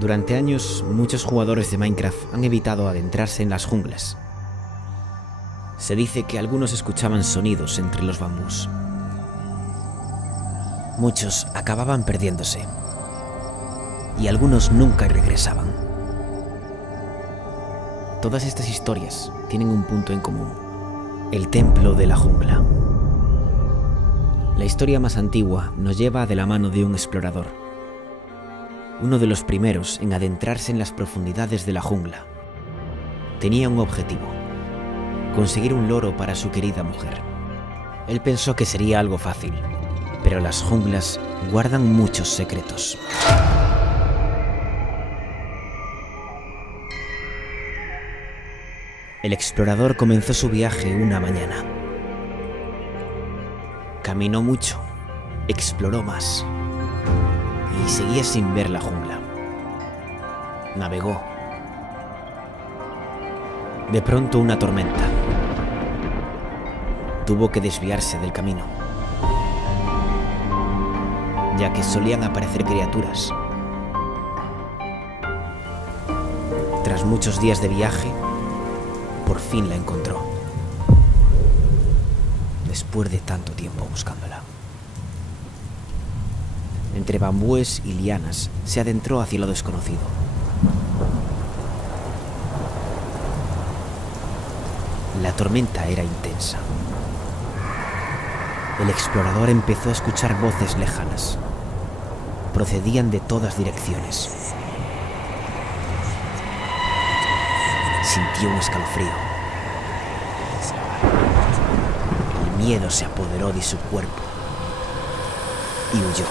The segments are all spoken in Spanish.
Durante años, muchos jugadores de Minecraft han evitado adentrarse en las junglas. Se dice que algunos escuchaban sonidos entre los bambús. Muchos acababan perdiéndose, y algunos nunca regresaban. Todas estas historias tienen un punto en común: el templo de la jungla. La historia más antigua nos lleva de la mano de un explorador, uno de los primeros en adentrarse en las profundidades de la jungla. Tenía un objetivo: conseguir un loro para su querida mujer. Él pensó que sería algo fácil, pero las junglas guardan muchos secretos. El explorador comenzó su viaje una mañana. Caminó mucho, exploró más, y seguía sin ver la jungla. Navegó. De pronto, una tormenta. Tuvo que desviarse del camino, ya que solían aparecer criaturas. Tras muchos días de viaje, por fin la encontró, después de tanto tiempo buscándola. Entre bambúes y lianas se adentró hacia lo desconocido. La tormenta era intensa. El explorador empezó a escuchar voces lejanas. Procedían de todas direcciones. Sintió un escalofrío. El miedo se apoderó de su cuerpo y huyó.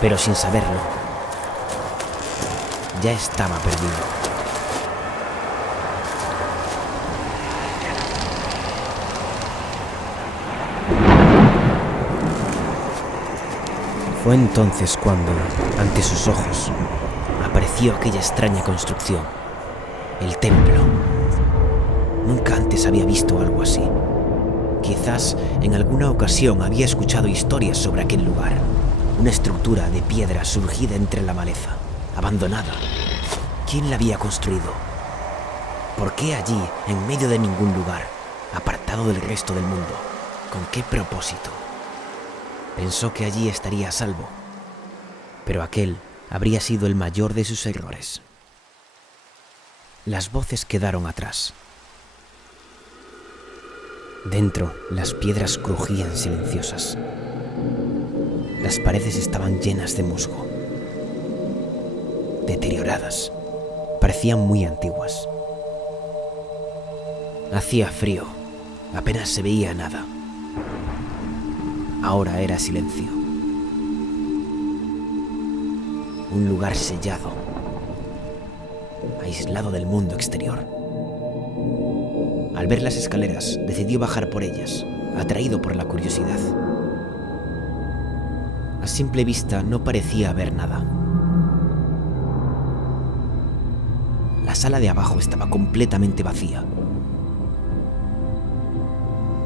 Pero sin saberlo, ya estaba perdido. Fue entonces cuando, ante sus ojos, apareció aquella extraña construcción, el templo. Nunca antes había visto algo así. Quizás en alguna ocasión había escuchado historias sobre aquel lugar. Una estructura de piedra surgida entre la maleza, abandonada. ¿Quién la había construido? ¿Por qué allí, en medio de ningún lugar, apartado del resto del mundo? ¿Con qué propósito? Pensó que allí estaría a salvo, pero aquel habría sido el mayor de sus errores. Las voces quedaron atrás. Dentro, las piedras crujían silenciosas. Las paredes estaban llenas de musgo, deterioradas, parecían muy antiguas. Hacía frío, apenas se veía nada. Ahora era silencio. Un lugar sellado, aislado del mundo exterior. Al ver las escaleras, decidió bajar por ellas, atraído por la curiosidad. A simple vista no parecía haber nada. La sala de abajo estaba completamente vacía.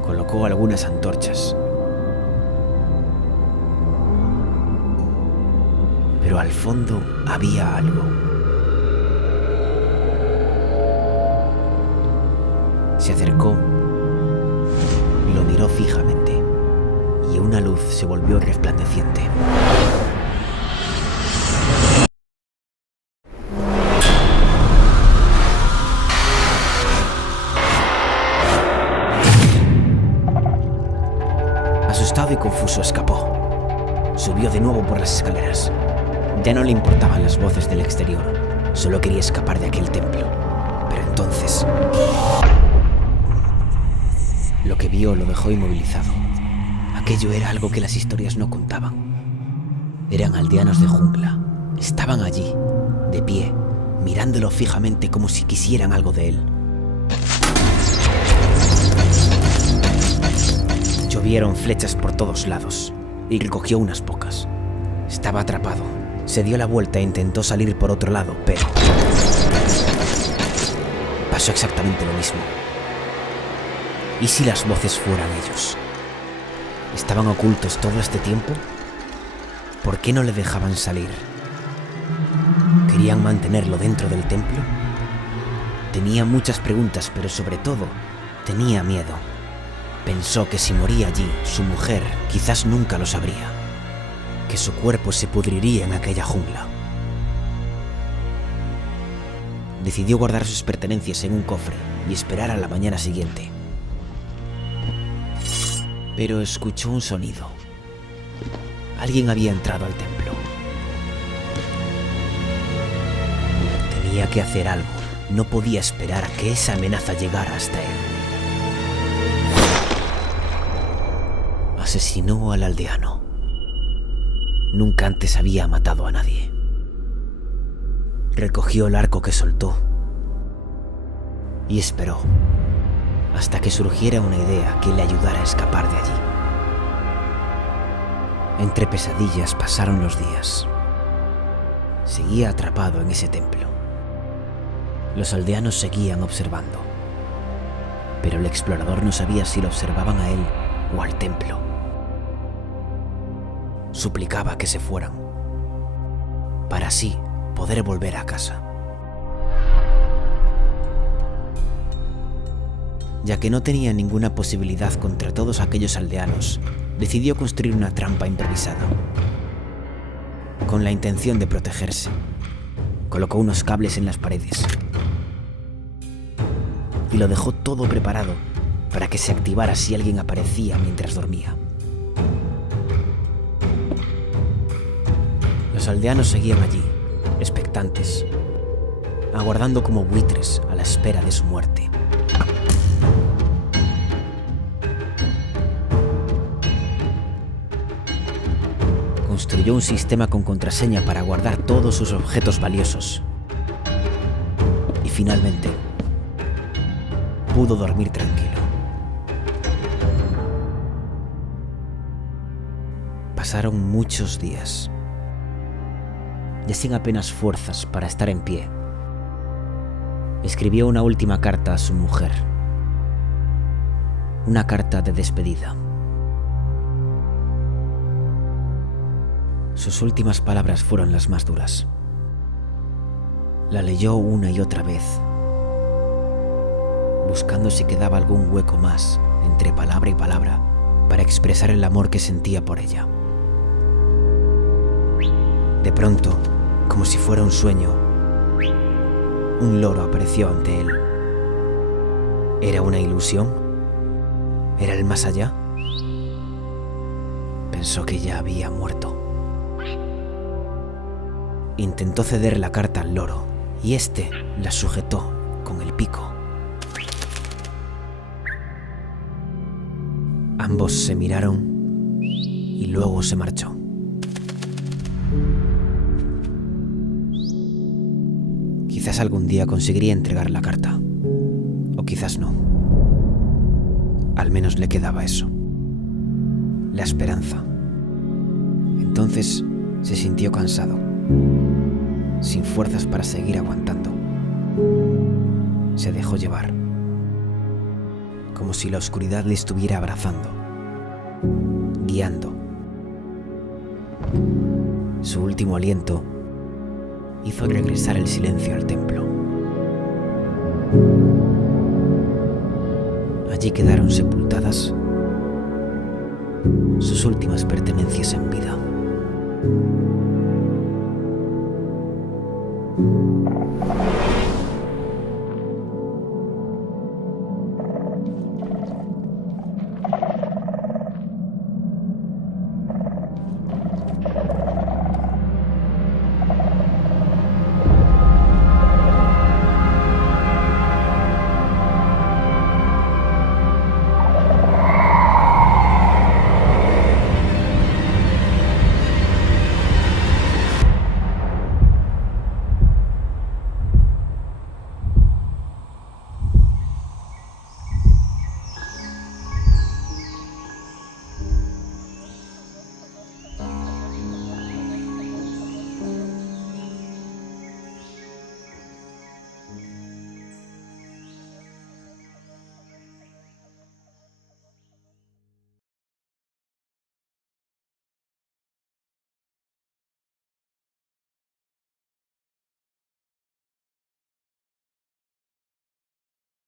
Colocó algunas antorchas. Pero al fondo había algo. Se acercó, lo miró fijamente y una luz se volvió resplandeciente. Asustado y confuso escapó. Subió de nuevo por las escaleras. Ya no le importaban las voces del exterior, solo quería escapar de aquel templo. Pero entonces, lo que vio lo dejó inmovilizado. Aquello era algo que las historias no contaban. Eran aldeanos de jungla. Estaban allí, de pie, mirándolo fijamente como si quisieran algo de él. Llovieron flechas por todos lados y recogió unas pocas. Estaba atrapado. Se dio la vuelta e intentó salir por otro lado, pero pasó exactamente lo mismo. ¿Y si las voces fueran ellos? ¿Estaban ocultos todo este tiempo? ¿Por qué no le dejaban salir? ¿Querían mantenerlo dentro del templo? Tenía muchas preguntas, pero sobre todo, tenía miedo. Pensó que si moría allí, su mujer quizás nunca lo sabría, que su cuerpo se pudriría en aquella jungla. Decidió guardar sus pertenencias en un cofre y esperar a la mañana siguiente. Pero escuchó un sonido. Alguien había entrado al templo. Tenía que hacer algo. No podía esperar a que esa amenaza llegara hasta él. Asesinó al aldeano. Nunca antes había matado a nadie. Recogió el arco que soltó y esperó hasta que surgiera una idea que le ayudara a escapar de allí. Entre pesadillas pasaron los días. Seguía atrapado en ese templo. Los aldeanos seguían observando, pero el explorador no sabía si lo observaban a él o al templo. Suplicaba que se fueran, para así poder volver a casa. Ya que no tenía ninguna posibilidad contra todos aquellos aldeanos, decidió construir una trampa improvisada. Con la intención de protegerse, colocó unos cables en las paredes y lo dejó todo preparado para que se activara si alguien aparecía mientras dormía. Los aldeanos seguían allí, expectantes, aguardando como buitres a la espera de su muerte. Construyó un sistema con contraseña para guardar todos sus objetos valiosos. Y finalmente, pudo dormir tranquilo. Pasaron muchos días, ya sin apenas fuerzas para estar en pie. Escribió una última carta a su mujer. Una carta de despedida. Sus últimas palabras fueron las más duras. La leyó una y otra vez, buscando si quedaba algún hueco más entre palabra y palabra para expresar el amor que sentía por ella. De pronto, como si fuera un sueño, un loro apareció ante él. ¿Era una ilusión? ¿Era el más allá? Pensó que ya había muerto. Intentó ceder la carta al loro y éste la sujetó con el pico. Ambos se miraron y luego se marchó. Quizás algún día conseguiría entregar la carta, o quizás no. Al menos le quedaba eso, la esperanza. Entonces se sintió cansado, sin fuerzas para seguir aguantando. Se dejó llevar, como si la oscuridad le estuviera abrazando, guiando. Su último aliento hizo regresar el silencio al templo. Allí quedaron sepultadas sus últimas pertenencias en vida.